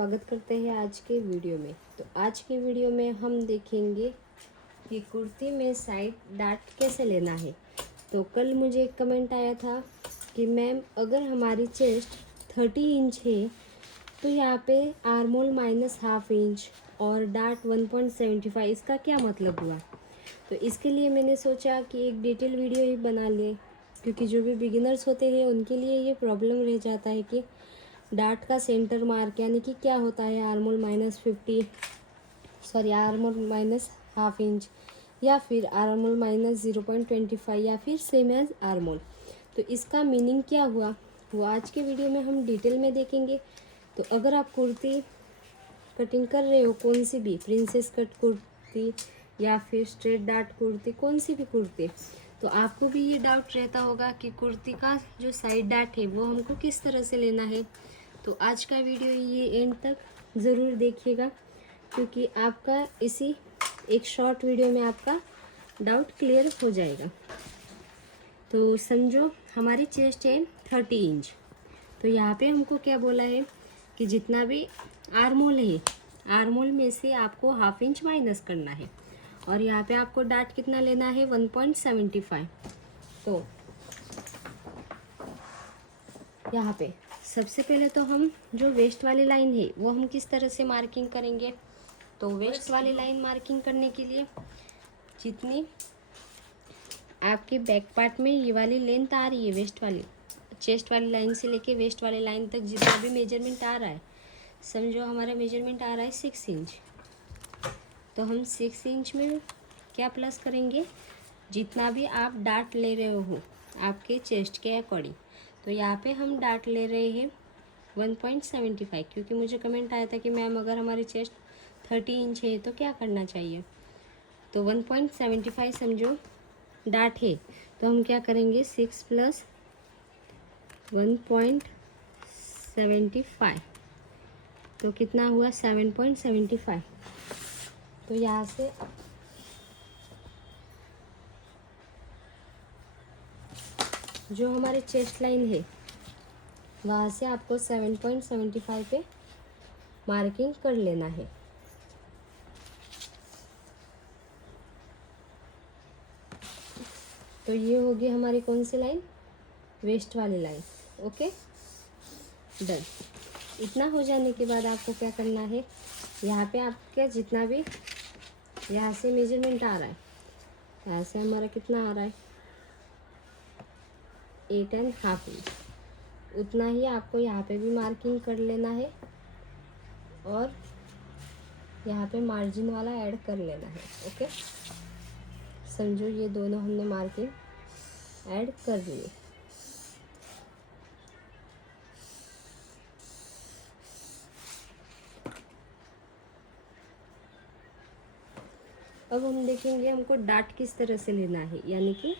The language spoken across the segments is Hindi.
स्वागत करते हैं आज के वीडियो में। तो आज के वीडियो में हम देखेंगे कि कुर्ती में साइड डार्ट कैसे लेना है। तो कल मुझे एक कमेंट आया था कि मैम अगर हमारी चेस्ट 30 इंच है तो यहाँ पे आर्मोल -1/2 इंच और डार्ट 1.75, इसका क्या मतलब हुआ। तो इसके लिए मैंने सोचा कि एक डिटेल वीडियो ही बना ले, क्योंकि जो भी बिगिनर्स होते हैं उनके लिए ये प्रॉब्लम रह जाता है कि डार्ट का सेंटर मार्क यानी कि क्या होता है आर्मोल आर्मोल -1/2 इंच या फिर आर्मोल -0.25 या फिर सेम एज आर्मोल। तो इसका मीनिंग क्या हुआ वो आज के वीडियो में हम डिटेल में देखेंगे। तो अगर आप कुर्ती कटिंग कर रहे हो, कौन सी भी प्रिंसेस कट कुर्ती या फिर स्ट्रेट डार्ट कुर्ती, कौन सी भी कुर्ती, तो आपको भी ये डाउट रहता होगा कि कुर्ती का जो साइड डार्ट है वो हमको किस तरह से लेना है। तो आज का वीडियो ये एंड तक ज़रूर देखिएगा, क्योंकि आपका इसी एक शॉर्ट वीडियो में आपका डाउट क्लियर हो जाएगा। तो समझो हमारी चेस्ट है 30 इंच। तो यहाँ पे हमको क्या बोला है कि जितना भी आर्मोल है, आर्मोल में से आपको 1/2 इंच माइनस करना है और यहाँ पे आपको डार्ट कितना लेना है 1.75। तो यहाँ पे सबसे पहले तो हम जो वेस्ट वाली लाइन है वो हम किस तरह से मार्किंग करेंगे। तो वेस्ट वाली लाइन मार्किंग करने के लिए जितनी आपके बैक पार्ट में ये वाली लेंथ आ रही है, वेस्ट वाली चेस्ट वाली लाइन से लेके वेस्ट वाली लाइन तक जितना भी मेजरमेंट आ रहा है, समझो हमारा मेजरमेंट आ रहा है 6 इंच। तो हम 6 इंच में क्या प्लस करेंगे, जितना भी आप डार्ट ले रहे हो आपके चेस्ट के अकॉर्डिंग। तो यहाँ पे हम डार्ट ले रहे हैं 1.75, क्योंकि मुझे कमेंट आया था कि मैम अगर हमारी चेस्ट 30 इंच है तो क्या करना चाहिए। तो 1.75 समझो डार्ट है, तो हम क्या करेंगे 6 + 1.75, तो कितना हुआ 7.75। तो यहाँ से जो हमारी चेस्ट लाइन है वहाँ से आपको 7.75 पे मार्किंग कर लेना है। तो ये होगी हमारी कौन सी लाइन, वेस्ट वाली लाइन। Okay done. इतना हो जाने के बाद आपको क्या करना है, यहाँ पे आपका जितना भी यहाँ से मेजरमेंट आ रहा है, यहाँ से हमारा कितना आ रहा है 8.5 इंच, उतना ही आपको यहाँ पे भी मार्किंग कर लेना है और यहाँ पे मार्जिन वाला ऐड कर लेना है। ओके समझो ये दोनों हमने मार्किंग ऐड कर लिए। अब हम देखेंगे हमको डार्ट किस तरह से लेना है, यानी कि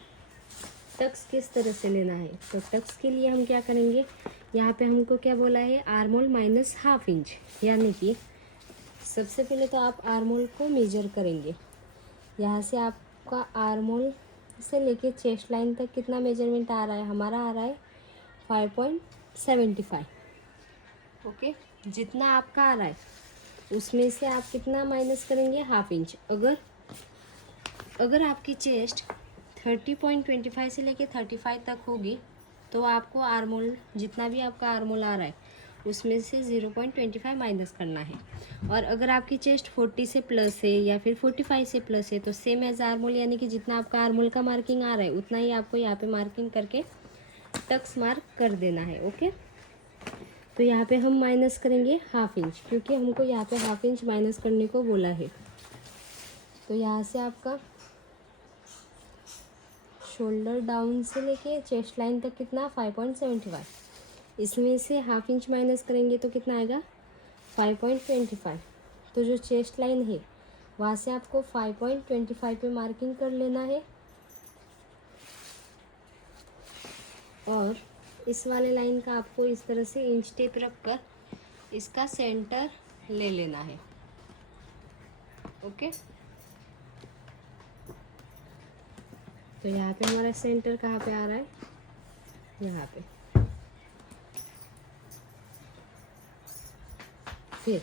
टक्स किस तरह से लेना है। तो टक्स के लिए हम क्या करेंगे, यहाँ पे हमको क्या बोला है आर्मोल -1/2 इंच, यानी कि सबसे पहले तो आप आर्मोल को मेजर करेंगे। यहाँ से आपका आर्मोल से लेके चेस्ट लाइन तक कितना मेजरमेंट आ रहा है, हमारा आ रहा है 5.75। ओके जितना आपका आ रहा है उसमें से आप कितना माइनस करेंगे 1/2 इंच। अगर आपकी चेस्ट 30.25 से लेके 35 तक होगी तो आपको आर्मोल जितना भी आपका आर्मोल आ रहा है उसमें से 0.25 माइनस करना है। और अगर आपकी चेस्ट 40 से प्लस है या फिर 45 से प्लस है तो सेम एज आर्मोल, यानी कि जितना आपका आर्मोल का मार्किंग आ रहा है उतना ही आपको यहाँ पे मार्किंग करके टक्स मार्क कर देना है। ओके तो यहाँ पे हम माइनस करेंगे 1/2 इंच, क्योंकि हमको यहाँ पे 1/2 इंच माइनस करने को बोला है। तो यहाँ से आपका शोल्डर डाउन से लेके चेस्ट लाइन तक कितना 5.75, इसमें से 1/2 इंच माइनस करेंगे तो कितना आएगा 5.25। तो जो चेस्ट लाइन है वहाँ से आपको 5.25 पे मार्किंग कर लेना है और इस वाले लाइन का आपको इस तरह से इंच टेप रख कर इसका सेंटर ले लेना है। ओके तो यहाँ पे हमारा सेंटर कहाँ पे आ रहा है, यहाँ पे। फिर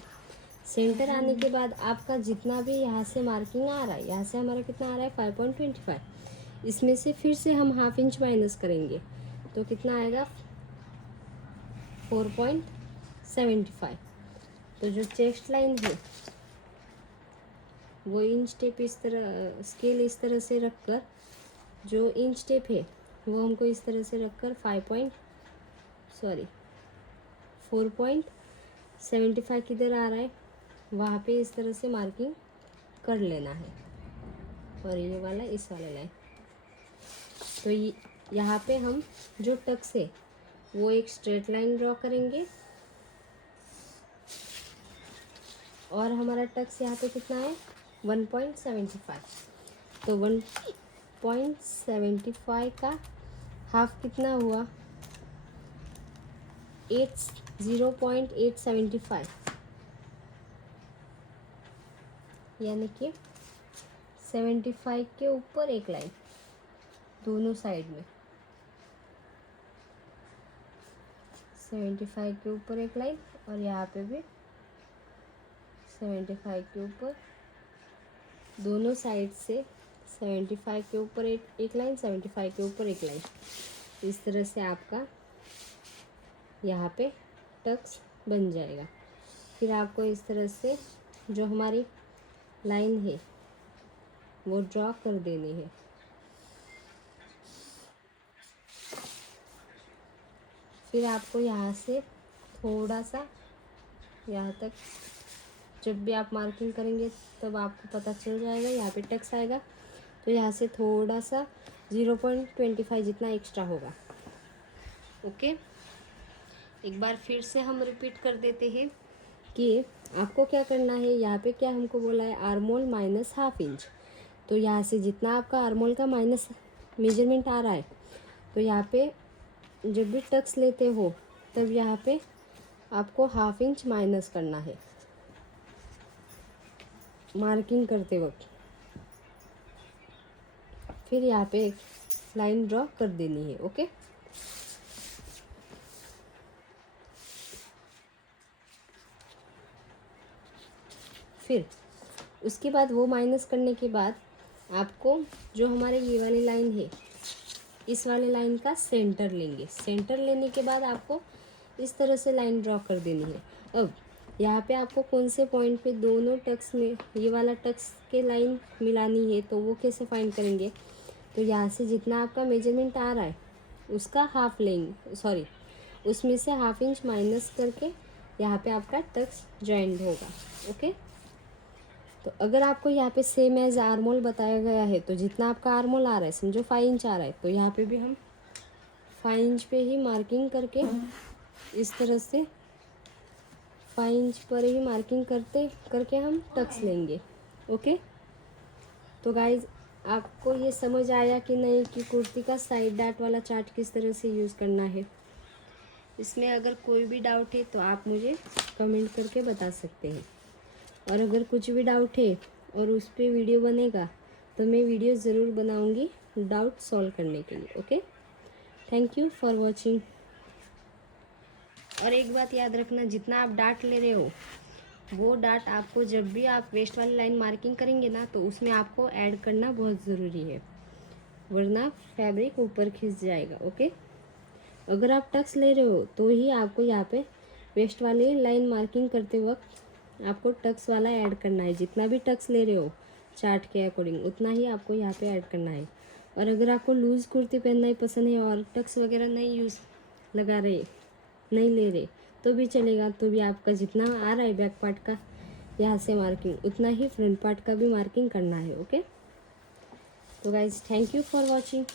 सेंटर आने के बाद आपका जितना भी यहाँ से मार्किंग आ रहा है, यहाँ से हमारा कितना आ रहा है 5.25, इसमें से फिर से हम हाफ इंच माइनस करेंगे तो कितना आएगा 4.75। तो जो चेस्ट लाइन है वो इंच टेप इस तरह, स्केल इस तरह से रखकर, जो इंच टेप है वो हमको इस तरह से रखकर 4.75 किधर आ रहा है वहाँ पे इस तरह से मार्किंग कर लेना है। और ये वाला इस वाले लाइन, तो यहाँ पे हम जो टक्स है वो एक स्ट्रेट लाइन ड्रॉ करेंगे और हमारा टक्स यहाँ पे कितना है 1.75। तो 1.75 का हाफ कितना हुआ 0.875, यानी कि 75 के ऊपर एक लाइन दोनों साइड में, 75 के ऊपर एक लाइन और यहाँ पे भी 75 के ऊपर, दोनों साइड से 75 के ऊपर एक लाइन, 75 के ऊपर एक लाइन। इस तरह से आपका यहाँ पे टक्स बन जाएगा। फिर आपको इस तरह से जो हमारी लाइन है वो ड्रॉ कर देनी है। फिर आपको यहाँ से थोड़ा सा यहाँ तक, जब भी आप मार्किंग करेंगे तब आपको पता चल जाएगा यहाँ पे टक्स आएगा, तो यहाँ से थोड़ा सा 0.25 जितना एक्स्ट्रा होगा। ओके, एक बार फिर से हम रिपीट कर देते हैं कि आपको क्या करना है। यहाँ पे क्या हमको बोला है आर्मोल माइनस हाफ इंच, तो यहाँ से जितना आपका आर्मोल का माइनस मेजरमेंट आ रहा है, तो यहाँ पे जब भी टक्स लेते हो तब यहाँ पे आपको हाफ इंच माइनस करना है मार्किंग करते वक्त। फिर यहाँ पे एक लाइन ड्रॉ कर देनी है। ओके, फिर उसके बाद वो माइनस करने के बाद आपको जो हमारे ये वाली लाइन है इस वाले लाइन का सेंटर लेंगे। सेंटर लेने के बाद आपको इस तरह से लाइन ड्रॉ कर देनी है। अब यहाँ पे आपको कौन से पॉइंट पे दोनों टक्स में ये वाला टक्स के लाइन मिलानी है, तो वो कैसे फाइंड करेंगे। तो यहाँ से जितना आपका मेजरमेंट आ रहा है उसका हाफ लेंगे, उसमें से हाफ इंच माइनस करके यहाँ पे आपका टक्स जॉइंट होगा। ओके, तो अगर आपको यहाँ पे सेम एज आर्मोल बताया गया है, तो जितना आपका आर्मोल आ रहा है, समझो 5 इंच आ रहा है, तो यहाँ पे भी हम 5 इंच पे ही मार्किंग करके इस तरह से 5 इंच पर ही मार्किंग करके हम टक्स लेंगे। ओके, तो गाइज आपको ये समझ आया कि नहीं कि कुर्ती का साइड डार्ट वाला चार्ट किस तरह से यूज़ करना है। इसमें अगर कोई भी डाउट है तो आप मुझे कमेंट करके बता सकते हैं, और अगर कुछ भी डाउट है और उस पर वीडियो बनेगा तो मैं वीडियो ज़रूर बनाऊंगी डाउट सॉल्व करने के लिए। Okay, thank you for watching. और एक बात याद रखना, जितना आप डार्ट ले रहे हो वो डार्ट आपको जब भी आप वेस्ट वाली लाइन मार्किंग करेंगे ना, तो उसमें आपको ऐड करना बहुत ज़रूरी है, वरना फैब्रिक ऊपर खिंच जाएगा। ओके, अगर आप टक्स ले रहे हो तो ही आपको यहाँ पे वेस्ट वाली लाइन मार्किंग करते वक्त आपको टक्स वाला ऐड करना है। जितना भी टक्स ले रहे हो चार्ट के अकॉर्डिंग उतना ही आपको यहाँ पे ऐड करना है। और अगर आपको लूज़ कुर्ती पहनना ही पसंद है और टक्स वगैरह नहीं ले रहे तो भी चलेगा, तो भी आपका जितना आ रहा है बैक पार्ट का यहाँ से मार्किंग उतना ही फ्रंट पार्ट का भी मार्किंग करना है। ओके, तो guys thank you for watching.